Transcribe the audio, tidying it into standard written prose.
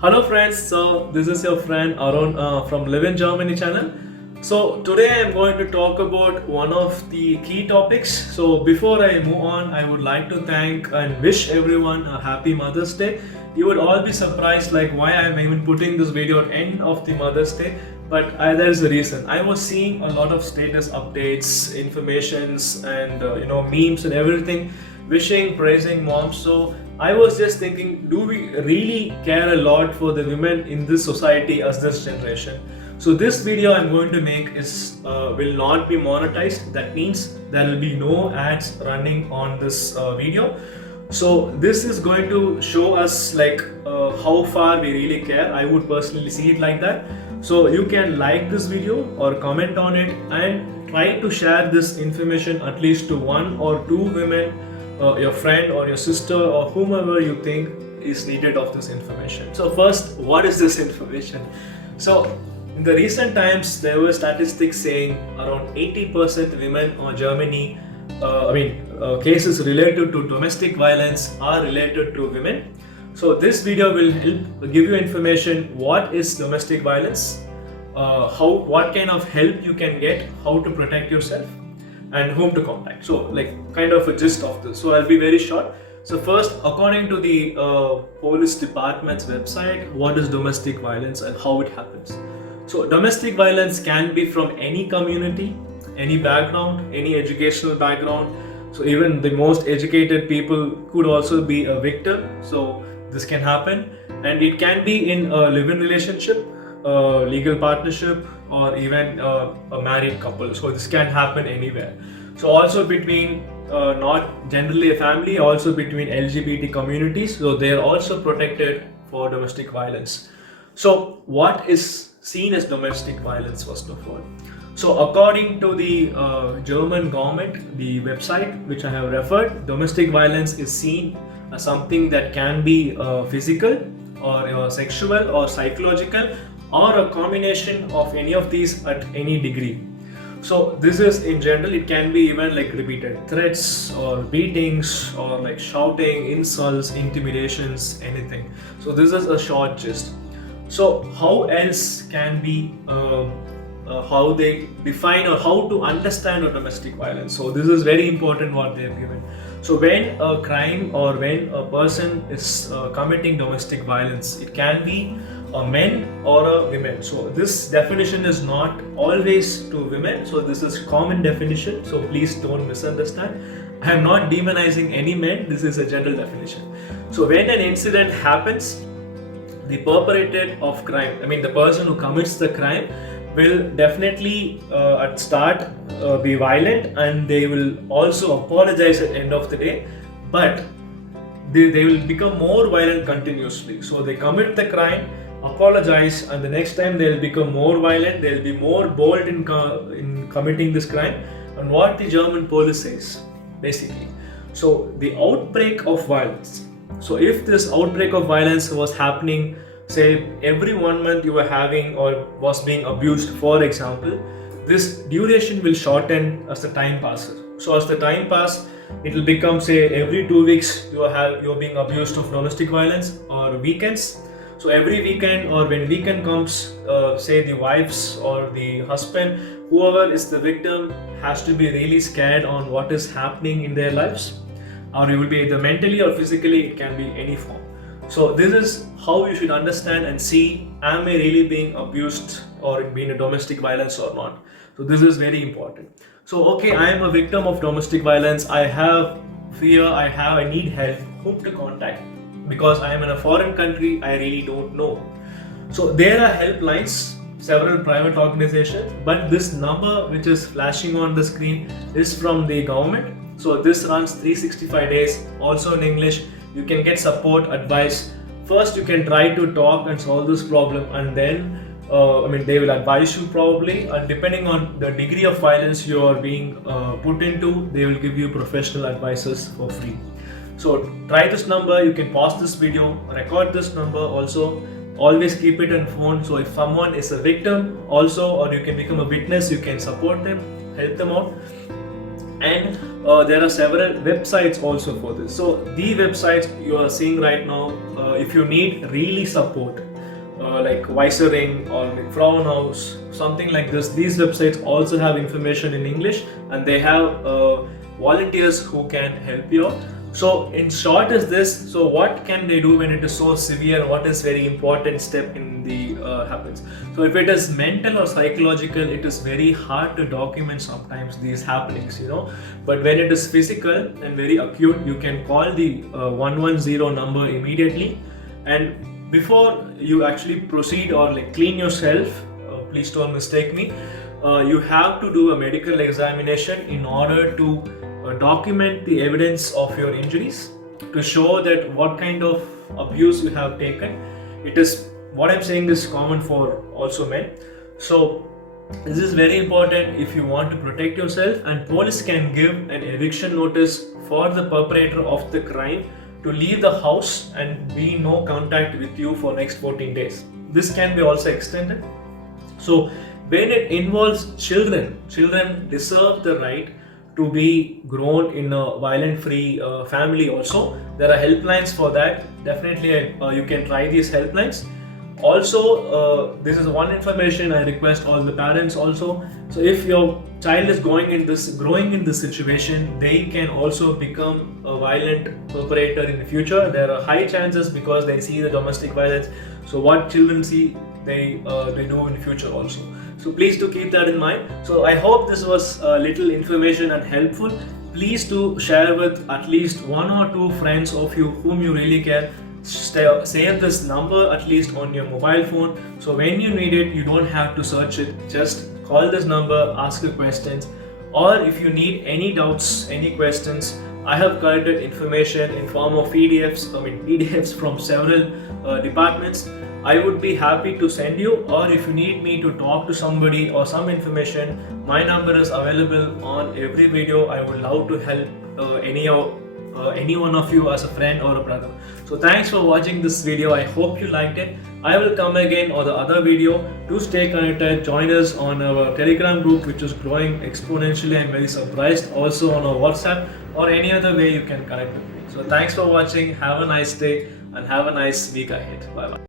Hello friends, so this is your friend Arun from Live in Germany channel. So today I am going to talk about one of the key topics. So before I move on, I would like to thank and wish everyone a happy Mother's Day. You would all be surprised like why I am even putting this video at end of the Mother's Day. But there is a reason. I was seeing a lot of status updates, informations, and memes and everything, wishing, praising moms. So I was just thinking, do we really care a lot for the women in this society as this generation? So this video I'm going to make is will not be monetized. That means there will be no ads running on this video. So this is going to show us like how far we really care. I would personally see it like that. So you can like this video or comment on it and try to share this information at least to one or two women, your friend or your sister or whomever you think is needed of this information. So first, what is this information? So in the recent times, there were statistics saying around 80% women in Germany, cases related to domestic violence are related to women. So this video will help give you information what is domestic violence, what kind of help you can get, how to protect yourself, and whom to contact. So like kind of a gist of this. So I'll be very short. So first, according to the police department's website, what is domestic violence and how it happens? So domestic violence can be from any community, any background, any educational background. So even the most educated people could also be a victim. So this can happen, and it can be in a live-in relationship, legal partnership, or even a married couple. So this can happen anywhere. So also between not generally a family, also between LGBT communities. So they are also protected for domestic violence. So what is seen as domestic violence first of all? So according to the German government, the website which I have referred, domestic violence is seen as something that can be physical or sexual or psychological or a combination of any of these at any degree. So this is in general, it can be even like repeated threats or beatings or like shouting, insults, intimidations, anything. So this is a short gist. So how else can be how they define or how to understand a domestic violence? So this is very important what they have given. So when a crime or when a person is committing domestic violence, it can be a men or a women. So this definition is not always to women. So this is common definition. So please don't misunderstand. I am not demonizing any men. This is a general definition. So when an incident happens, the perpetrator of crime, the person who commits the crime, will definitely at start be violent, and they will also apologize at the end of the day, but they will become more violent continuously. So they commit the crime, apologize, and the next time they will become more violent, they will be more bold in committing this crime. And what the German police says basically, so the outbreak of violence, so if this outbreak of violence was happening, say every 1 month you were having or was being abused, for example, this duration will shorten as the time passes. So as the time passes, it will become, say, every 2 weeks you're being abused of domestic violence, or weekends. So every weekend, or when weekend comes, say the wives or the husband, whoever is the victim, has to be really scared on what is happening in their lives, or it will be either mentally or physically. It can be any form. So this is how you should understand and see, am I really being abused or being a domestic violence or not? So this is very important. So okay, I am a victim of domestic violence. I have fear, I need help. Whom to contact? Because I am in a foreign country, I really don't know. So there are helplines, several private organizations, but this number which is flashing on the screen is from the government. So this runs 365 days, also in English. You can get support, advice. First, you can try to talk and solve this problem, and then they will advise you probably, and depending on the degree of violence you are being put into, they will give you professional advices for free. So try this number. You can pause this video, record this number also. Always keep it on phone. So if someone is a victim also, or you can become a witness, you can support them, help them out. And there are several websites also for this. So the websites you are seeing right now, if you need really support, like Weisering or like Frauenhaus, something like this, these websites also have information in English, and they have volunteers who can help you out. So in short is this, so what can they do when it is so severe? What is very important step in the happens? So if it is mental or psychological, it is very hard to document sometimes these happenings, but when it is physical and very acute, you can call the 110 number immediately. And before you actually proceed or like clean yourself, please don't mistake me, you have to do a medical examination in order to document the evidence of your injuries, to show that what kind of abuse you have taken. It is, what I'm saying is common for also men. So this is very important if you want to protect yourself, and police can give an eviction notice for the perpetrator of the crime to leave the house and be no contact with you for next 14 days. This can be also extended. So when it involves children deserve the right to be grown in a violent-free family also. There are helplines for that. Definitely you can try these helplines. Also, this is one information I request all the parents also. So if your child is growing in this situation, they can also become a violent perpetrator in the future. There are high chances because they see the domestic violence. So what children see, they do in the future also. So please do keep that in mind. So I hope this was a little information and helpful. Please do share with at least 1 or 2 friends of you whom you really care. Save this number at least on your mobile phone, so when you need it, you don't have to search it. Just call this number, ask your questions, or if you need any doubts, any questions, I have collected information in form of PDFs from several departments. I would be happy to send you, or if you need me to talk to somebody or some information, my number is available on every video. I would love to help any one of you as a friend or a brother. So thanks for watching this video. I hope you liked it. I will come again on the other video. To stay connected, join us on our Telegram group, which is growing exponentially. I'm very surprised. Also on our WhatsApp or any other way you can connect with me. So thanks for watching. Have a nice day and have a nice week ahead. Bye bye.